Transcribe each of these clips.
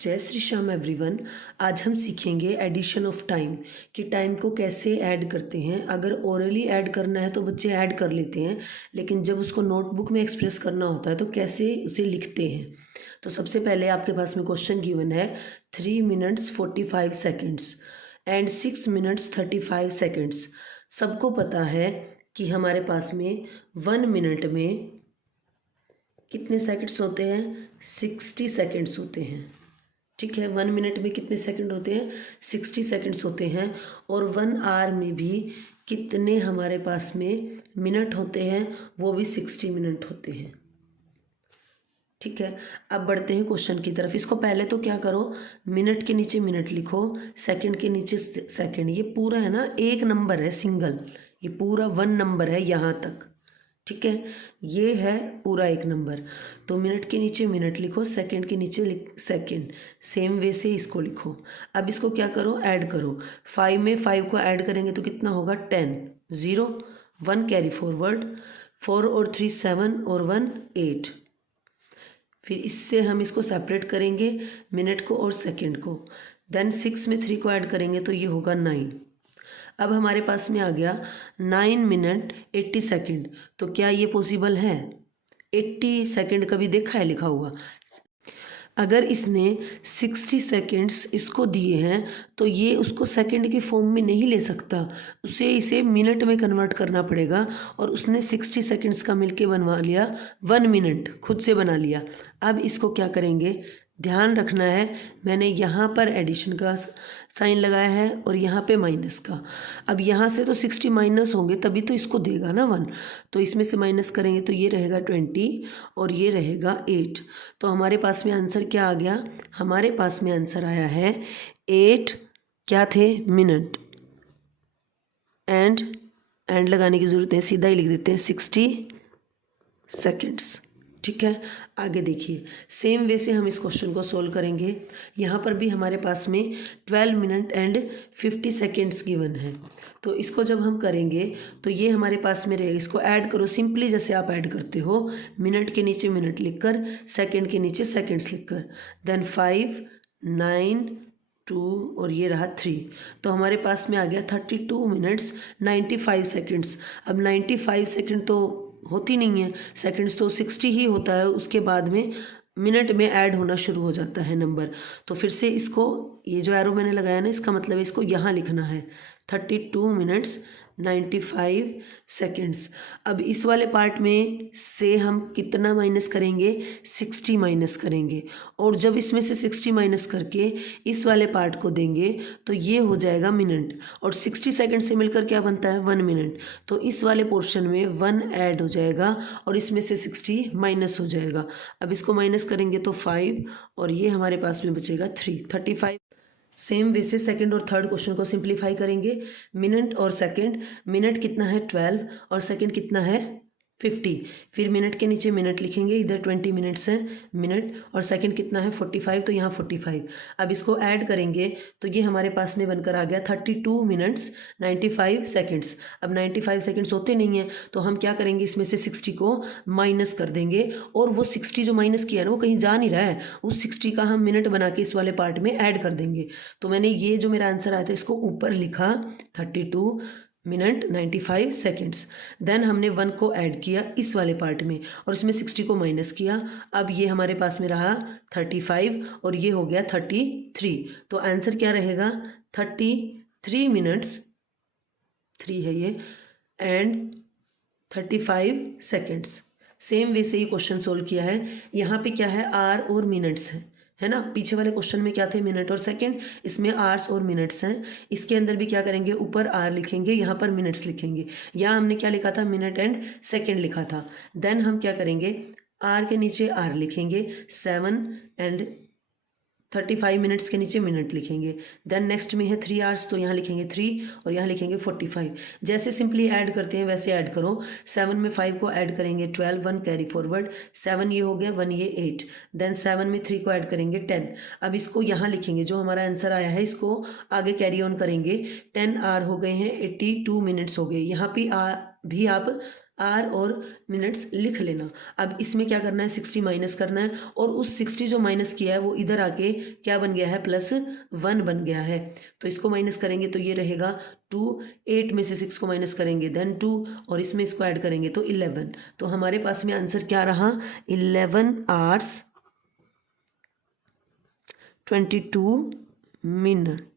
जय श्री श्याम एवरीवन। आज हम सीखेंगे एडिशन ऑफ टाइम कि टाइम को कैसे ऐड करते हैं। अगर ओरली ऐड करना है तो बच्चे ऐड कर लेते हैं, लेकिन जब उसको नोटबुक में एक्सप्रेस करना होता है तो कैसे उसे लिखते हैं। तो सबसे पहले आपके पास में क्वेश्चन गिवन है 3 minutes 45 seconds and 6 minutes 35 seconds. सबको पता है कि हमारे पास में 1 मिनट में कितने सेकेंड्स होते हैं, 60 सेकेंड्स होते हैं। ठीक है, 1 मिनट में कितने सेकंड होते हैं, 60 सेकंड्स होते हैं। और 1 आवर में भी कितने हमारे पास में मिनट होते हैं, वो भी 60 मिनट होते हैं। ठीक है, अब बढ़ते हैं क्वेश्चन की तरफ। इसको पहले तो क्या करो, मिनट के नीचे मिनट लिखो, सेकंड के नीचे सेकंड। ये पूरा है ना एक नंबर है सिंगल, ये पूरा 1 नंबर है यहाँ तक। ठीक है, ये है पूरा एक नंबर। तो मिनट के नीचे मिनट लिखो, सेकंड के नीचे सेकंड, सेम वे से इसको लिखो। अब इसको क्या करो, ऐड करो। 5 में 5 को ऐड करेंगे तो कितना होगा 10, 0 1 कैरी फॉरवर्ड, 4 और 3 7 और 1 8। फिर इससे हम इसको सेपरेट करेंगे मिनट को और सेकंड को। देन 6 में 3 को ऐड करेंगे तो ये होगा 9। अब हमारे पास में आ गया 9 मिनट 80 सेकेंड। तो क्या ये पॉसिबल है? 80 सेकेंड कभी देखा है लिखा हुआ? अगर इसने 60 सेकेंड्स इसको दिए हैं तो ये उसको सेकंड की फॉर्म में नहीं ले सकता, उसे इसे मिनट में कन्वर्ट करना पड़ेगा। और उसने 60 सेकेंड्स का मिलके बनवा लिया 1 मिनट, खुद से बना लिया। अब इसको क्या करेंगे, ध्यान रखना है, मैंने यहाँ पर एडिशन का साइन लगाया है और यहाँ पे माइनस का। अब यहाँ से तो 60 माइनस होंगे तभी तो इसको देगा ना 1। तो इसमें से माइनस करेंगे तो ये रहेगा 20 और ये रहेगा 8। तो हमारे पास में आंसर क्या आ गया, हमारे पास में आंसर आया है 8 क्या थे, मिनट। एंड लगाने की ज़रूरत है, सीधा ही लिख देते हैं 60 सेकेंड्स। ठीक है, आगे देखिए, सेम वे से हम इस क्वेश्चन को सोल्व करेंगे। यहाँ पर भी हमारे पास में 12 मिनट एंड 50 सेकेंड्स गिवन है। तो इसको जब हम करेंगे तो ये हमारे पास में रहेगा। इसको ऐड करो सिंपली, जैसे आप ऐड करते हो, मिनट के नीचे मिनट लिखकर, सेकेंड के नीचे सेकेंड्स लिखकर। देन 5 9 2 और ये रहा 3। तो हमारे पास में आ गया 32 मिनट्स 95 सेकेंड्स। अब 95 सेकेंड तो होती नहीं है, सेकंड्स तो 60 ही होता है, उसके बाद में मिनट में ऐड होना शुरू हो जाता है नंबर। तो फिर से इसको, ये जो एरो मैंने लगाया ना, इसका मतलब है इसको यहाँ लिखना है 32 मिनट्स 95 सेकेंड्स। अब इस वाले पार्ट में से हम कितना माइनस करेंगे, 60 माइनस करेंगे। और जब इसमें से 60 माइनस करके इस वाले पार्ट को देंगे तो ये हो जाएगा मिनट। और 60 सेकेंड से मिलकर क्या बनता है, 1 मिनट। तो इस वाले पोर्शन में 1 ऐड हो जाएगा और इसमें से 60 माइनस हो जाएगा। अब इसको माइनस करेंगे तो 5 और ये हमारे पास में बचेगा 3, 35। सेम वे से सेकेंड और थर्ड क्वेश्चन को सिंप्लीफाई करेंगे। मिनट और सेकेंड, मिनट कितना है 12 और सेकेंड कितना है 50। फिर मिनट के नीचे मिनट लिखेंगे, इधर 20 मिनट्स है मिनट, और सेकंड कितना है 45, तो यहाँ 45। अब इसको ऐड करेंगे तो ये हमारे पास में बनकर आ गया 32 मिनट्स 95 सेकेंड्स। अब 95 सेकेंड्स होते नहीं हैं तो हम क्या करेंगे, इसमें से 60 को माइनस कर देंगे। और वो 60 जो माइनस किया है ना, वो कहीं जा नहीं रहा है, उस 60 का हम मिनट बना के इस वाले पार्ट में ऐड कर देंगे। तो मैंने ये जो मेरा आंसर आया था इसको ऊपर लिखा 32 मिनट 95 सेकेंड्स। देन हमने 1 को ऐड किया इस वाले पार्ट में और इसमें 60 को माइनस किया। अब ये हमारे पास में रहा 35 और ये हो गया 33। तो आंसर क्या रहेगा, 33 मिनट्स, 3 है ये, एंड 35 सेकेंड्स। सेम वे से ही क्वेश्चन सोल्व किया है। यहाँ पे क्या है, आर और मिनट्स है ना। पीछे वाले क्वेश्चन में क्या थे, मिनट और सेकंड, इसमें आवर्स और मिनट्स हैं। इसके अंदर भी क्या करेंगे, ऊपर आर लिखेंगे, यहाँ पर मिनट्स लिखेंगे। यहाँ हमने क्या लिखा था, मिनट एंड सेकंड लिखा था। देन हम क्या करेंगे, आर के नीचे आर लिखेंगे, 7 एंड 35 मिनट्स के नीचे मिनट लिखेंगे। देन नेक्स्ट में है 3 आवर्स, तो यहाँ लिखेंगे 3 और यहाँ लिखेंगे 45। जैसे सिंपली ऐड करते हैं वैसे ऐड करो। 7 में 5 को ऐड करेंगे 12, 1 कैरी फॉरवर्ड, 7 ये हो गया, 1 ये 8। देन 7 में 3 को ऐड करेंगे 10। अब इसको यहाँ लिखेंगे, जो हमारा आंसर आया है इसको आगे कैरी ऑन करेंगे। 10 आवर हो गए हैं, 82 मिनट्स हो गए। यहाँ पे भी आप आर और मिनट्स लिख लेना। अब इसमें क्या करना है, 60 माइनस करना है और उस 60 जो माइनस किया है वो इधर आके क्या बन गया है, +1 बन गया है। तो इसको माइनस करेंगे तो ये रहेगा 2, 8 में से 6 को माइनस करेंगे देन 2 और इसमें इसको ऐड करेंगे तो 11। तो हमारे पास में आंसर क्या रहा, 11 hours 22 मिनट।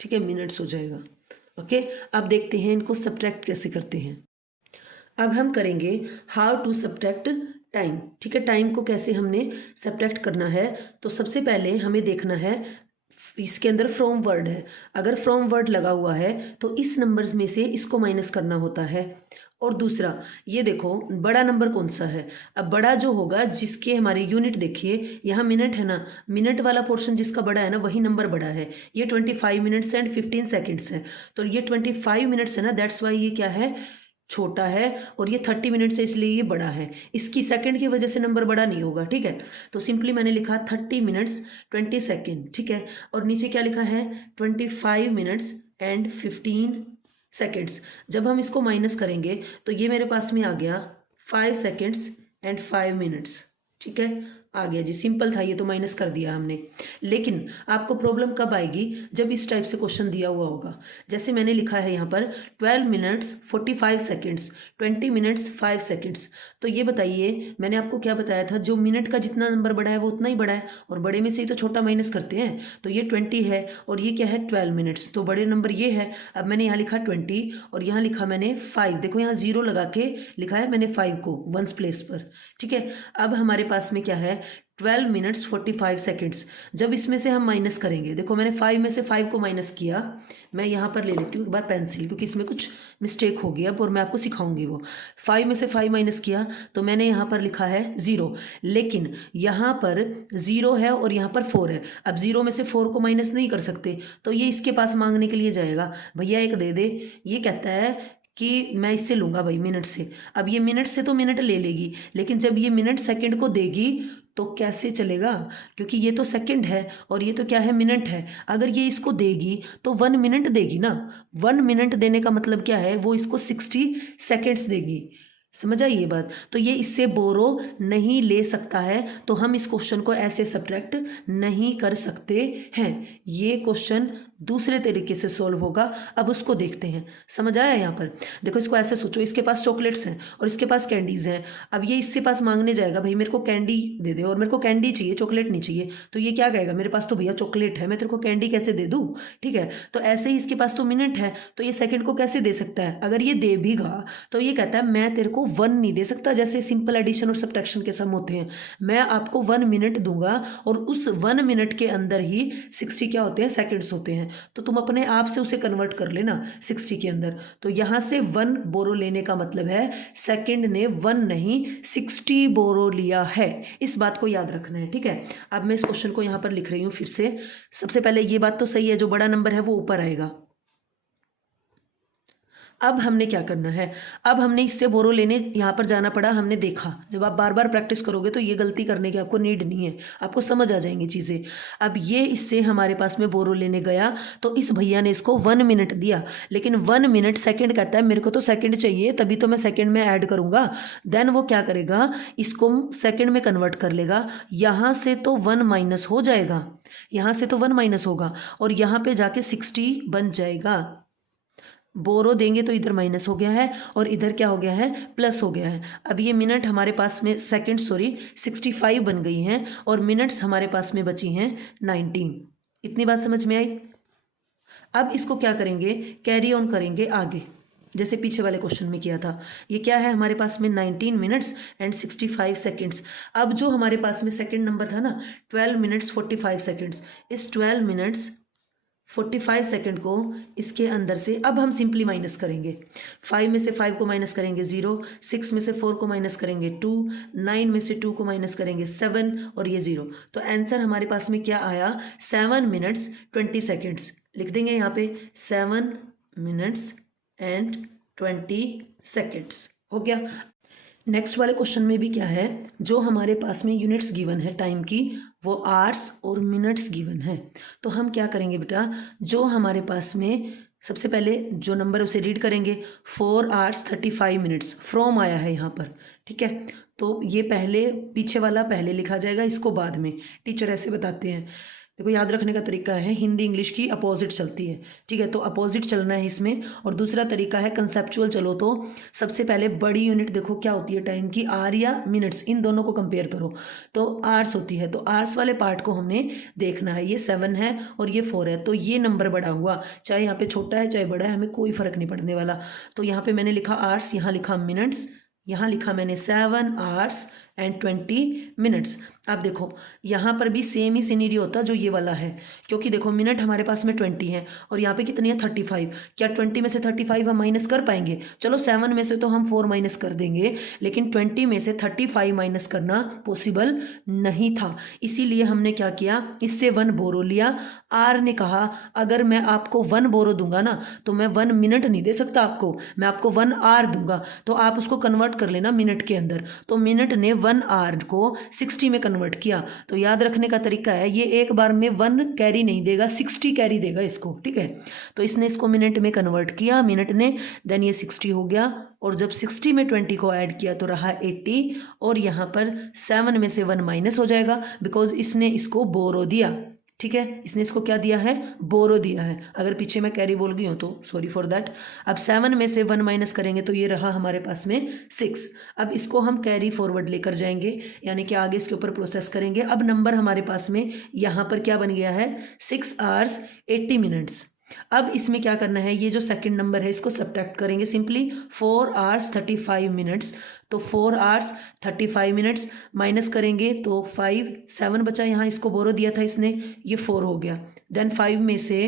ठीक है, मिनट्स हो जाएगा। ओके, अब देखते हैं इनको सब्ट्रैक्ट कैसे करते हैं। अब हम करेंगे हाउ टू सब्ट्रैक्ट टाइम। ठीक है, टाइम को कैसे हमने सब्ट्रैक्ट करना है। तो सबसे पहले हमें देखना है, इसके अंदर फ्रॉम वर्ड है, अगर फ्रॉम वर्ड लगा हुआ है तो इस नंबर में से इसको माइनस करना होता है। और दूसरा ये देखो बड़ा नंबर कौन सा है, अब बड़ा जो होगा जिसके हमारे यूनिट देखिए यहाँ मिनट है ना, मिनट वाला पोर्शन जिसका बड़ा है ना वही नंबर बड़ा है। ये 25 मिनट्स एंड 15 सेकेंड्स है, तो ये 25 मिनट्स है ना, दैट्स वाई ये क्या है, छोटा है। और ये 30 मिनट्स है इसलिए ये बड़ा है, इसकी सेकंड की वजह से नंबर बड़ा नहीं होगा। ठीक है, तो सिंपली मैंने लिखा 30 मिनट्स 20 सेकेंड। ठीक है, और नीचे क्या लिखा है, 25 मिनट्स एंड 15 सेकेंड्स। जब हम इसको माइनस करेंगे तो ये मेरे पास में आ गया 5 सेकेंड्स एंड 5 मिनट्स। ठीक है, आ गया जी, सिंपल था ये तो, माइनस कर दिया हमने। लेकिन आपको प्रॉब्लम कब आएगी, जब इस टाइप से क्वेश्चन दिया हुआ होगा। जैसे मैंने लिखा है यहाँ पर 12 मिनट्स 45 सेकेंड्स, 20 मिनट्स 5 सेकेंड्स। तो ये बताइए, मैंने आपको क्या बताया था, जो मिनट का जितना नंबर बड़ा है वो उतना ही बड़ा है, और बड़े में से ही तो छोटा माइनस करते हैं। तो ये 20 है और ये क्या है 12 मिनट्स, तो बड़े नंबर ये है। अब मैंने यहाँ लिखा 20 और यहाँ लिखा मैंने 5, देखो यहाँ 0 लगा के लिखा है मैंने 5 को वंस प्लेस पर। ठीक है, अब हमारे पास में क्या है, 12 मिनट्स 45 सेकेंड्स। जब इसमें से हम माइनस करेंगे, देखो मैंने 5 में से 5 को माइनस किया, मैं यहाँ पर ले लेती हूँ एक बार पेंसिल, क्योंकि इसमें कुछ मिस्टेक हो गया और मैं आपको सिखाऊंगी वो। 5 में से 5 माइनस किया तो मैंने यहाँ पर लिखा है 0, लेकिन यहाँ पर 0 है और यहाँ पर 4 है। अब 0 में से 4 को माइनस नहीं कर सकते, तो ये इसके पास मांगने के लिए जाएगा, भैया एक दे दे। ये कहता है कि मैं इससे लूँगा भाई मिनट से। अब ये मिनट से तो मिनट ले लेगी, लेकिन जब ये मिनट सेकंड को देगी तो कैसे चलेगा, क्योंकि ये तो सेकंड है और ये तो क्या है, मिनट है। अगर ये इसको देगी तो 1 मिनट देगी ना, 1 मिनट देने का मतलब क्या है, वो इसको 60 सेकेंड्स देगी। समझ आई ये बात। तो ये इससे बोरो नहीं ले सकता है, तो हम इस क्वेश्चन को ऐसे सब्ट्रैक्ट नहीं कर सकते हैं। ये क्वेश्चन दूसरे तरीके से सॉल्व होगा, अब उसको देखते हैं। समझ आया यहाँ पर, देखो इसको ऐसे सोचो, इसके पास चॉकलेट्स हैं और इसके पास कैंडीज़ हैं। अब ये इससे पास मांगने जाएगा, भाई मेरे को कैंडी दे दे, और मेरे को कैंडी चाहिए चॉकलेट नहीं चाहिए। तो ये क्या कहेगा, मेरे पास तो भैया चॉकलेट है, मैं तेरे को कैंडी कैसे दे दूँ। ठीक है, तो ऐसे ही इसके पास तो मिनट है, तो ये सेकंड को कैसे दे सकता है, अगर ये दे भी गा तो ये कहता है मैं तेरे को 1 नहीं दे सकता, जैसे सिंपल एडिशन और सब्ट्रैक्शन के सम होते हैं, मैं आपको 1 मिनट दूंगा और उस 1 मिनट के अंदर ही 60 क्या होते हैं, सेकेंड्स होते हैं। तो तुम अपने आप से उसे कन्वर्ट कर लेना 60 के अंदर। तो यहाँ से 1 बोरो लेने का मतलब है सेकंड ने 1 नहीं 60 बोरो लिया है, इस बात को याद रखना है। ठीक है, अब मैं इस क्वेश्चन को यहाँ पर लिख रही हूँ फिर से। सबसे पहले ये बात तो सही है, जो बड़ा नंबर है वो ऊपर आएगा। अब हमने क्या करना है, अब हमने इससे बोरो लेने यहाँ पर जाना पड़ा, हमने देखा। जब आप बार बार प्रैक्टिस करोगे तो ये गलती करने की आपको नीड नहीं है, आपको समझ आ जाएंगी चीज़ें। अब ये इससे हमारे पास में बोरो लेने गया तो इस भैया ने इसको 1 मिनट दिया, लेकिन 1 मिनट सेकंड कहता है, मेरे को तो सेकंड चाहिए तभी तो मैं सेकंड में ऐड करूँगा। देन वो क्या करेगा, इसको सेकंड में कन्वर्ट कर लेगा। यहाँ से तो 1 माइनस हो जाएगा, यहाँ से तो 1 माइनस होगा और यहाँ पे जाके 60 बन जाएगा। बोरो देंगे तो इधर माइनस हो गया है और इधर क्या हो गया है, प्लस हो गया है। अब ये मिनट हमारे पास में सेकंड 65 बन गई हैं और मिनट्स हमारे पास में बची हैं 19। इतनी बात समझ में आई। अब इसको क्या करेंगे, कैरी ऑन करेंगे आगे, जैसे पीछे वाले क्वेश्चन में किया था। ये क्या है हमारे पास में 19 मिनट्स एंड 65 सेकेंड्स। अब जो हमारे पास में सेकेंड नंबर था ना 12 मिनट्स 45 सेकेंड्स, इस 12 मिनट्स 45 सेकंड को इसके अंदर से अब हम सिंपली माइनस करेंगे। 5 में से 5 को माइनस करेंगे 0, 6 में से 4 को माइनस करेंगे 2, 9 में से 2 को माइनस करेंगे 7 और ये 0। तो आंसर हमारे पास में क्या आया, 7 मिनट्स 20 सेकेंड्स। लिख देंगे यहाँ पे 7 मिनट्स एंड 20 सेकेंड्स। हो गया। नेक्स्ट वाले क्वेश्चन में भी क्या है, जो हमारे पास में यूनिट्स गिवन है टाइम की, वो आवर्स और मिनट्स गिवन है। तो हम क्या करेंगे बेटा, जो हमारे पास में सबसे पहले जो नंबर है उसे रीड करेंगे, 4 hours 35 minutes, फ्रॉम आया है यहाँ पर, ठीक है। तो ये पहले, पीछे वाला पहले लिखा जाएगा, इसको बाद में, टीचर ऐसे बताते हैं। देखो याद रखने का तरीका है, हिंदी इंग्लिश की अपोजिट चलती है, ठीक है। तो अपोजिट चलना है इसमें। और दूसरा तरीका है कंसेप्चुअल चलो, तो सबसे पहले बड़ी यूनिट देखो क्या होती है टाइम की, आर या मिनट्स, इन दोनों को कंपेयर करो तो आर्स होती है। तो आर्स वाले पार्ट को हमने देखना है, ये 7 है और ये 4 है, तो ये नंबर बड़ा हुआ, चाहे यहाँ पे छोटा है चाहे बड़ा है, हमें कोई फर्क नहीं पड़ने वाला। तो यहाँ पे मैंने लिखा आर्स, यहाँ लिखा मिनट्स, यहाँ लिखा मैंने 7 hours and 20 minutes। अब देखो यहाँ पर भी सेम ही सिनेरियो होता जो ये वाला है, क्योंकि देखो मिनट हमारे पास में 20 है और यहाँ पे कितनी है 35। क्या 20 में से 35 हम माइनस कर पाएंगे? चलो 7 में से तो हम 4 माइनस कर देंगे, लेकिन 20 में से 35 माइनस करना पॉसिबल नहीं था। इसीलिए हमने क्या किया, इससे 1 बोरो लिया। आर ने कहा अगर मैं आपको 1 बोरो दूंगा ना तो मैं 1 मिनट नहीं दे सकता आपको, मैं आपको 1 आर दूंगा। तो आप उसको कन्वर्ट कर लेना मिनट के अंदर। तो मिनट ने 1 आर को 60 में कन्वर्ट किया। तो याद रखने का तरीका है, ये एक बार में 1 कैरी नहीं देगा, 60 कैरी देगा इसको, ठीक है। तो इसने इसको मिनट में कन्वर्ट किया, मिनट ने, देन ये 60 हो गया। और जब 60 में 20 को ऐड किया तो रहा 80। और यहाँ पर 7 में से 1 माइनस हो जाएगा, बिकॉज इसने इसको बोरो दिया, ठीक है। इसने इसको क्या दिया है, बोरो दिया है। अगर पीछे मैं कैरी बोल गई हूँ तो सॉरी फॉर दैट। अब 7 में से 1 माइनस करेंगे तो ये रहा हमारे पास में 6। अब इसको हम कैरी फॉरवर्ड लेकर जाएंगे, यानी कि आगे इसके ऊपर प्रोसेस करेंगे। अब नंबर हमारे पास में यहाँ पर क्या बन गया है, 6 hours 80 minutes। अब इसमें क्या करना है, ये जो सेकंड नंबर है इसको सब्ट्रैक्ट करेंगे सिंपली, 4 hours 35 minutes। तो 4 hours 35 minutes माइनस करेंगे तो 5, 7 बचा, यहाँ इसको बोरो दिया था इसने, ये 4 हो गया। देन 5 में से,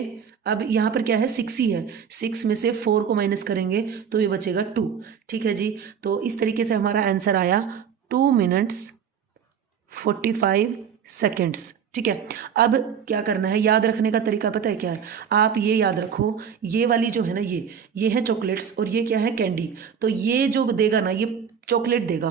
अब यहाँ पर क्या है 6 ही है, 6 में से 4 को माइनस करेंगे तो ये बचेगा 2, ठीक है जी। तो इस तरीके से हमारा आंसर आया 2 minutes 45 seconds, ठीक है। अब क्या करना है, याद रखने का तरीका पता है क्या है, आप ये याद रखो, ये वाली जो है ना, ये है चॉकलेट्स और ये क्या है कैंडी। तो ये जो देगा ना, ये चॉकलेट देगा,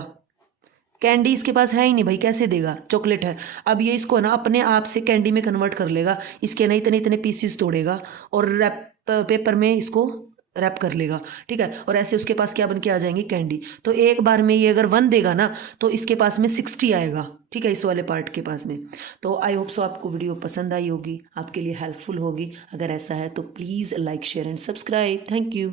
कैंडी इसके पास है ही नहीं भाई, कैसे देगा, चॉकलेट है। अब ये इसको ना अपने आप से कैंडी में कन्वर्ट कर लेगा, इसके ना इतने इतने पीसीस तोड़ेगा और रैप पेपर में इसको रैप कर लेगा, ठीक है। और ऐसे उसके पास क्या बन के आ जाएंगी, कैंडी। तो एक बार में ये अगर 1 देगा ना तो इसके पास में 60 आएगा, ठीक है, इस वाले पार्ट के पास में। तो आई होप सो आपको वीडियो पसंद आई होगी, आपके लिए हेल्पफुल होगी। अगर ऐसा है तो please like share and subscribe. Thank you.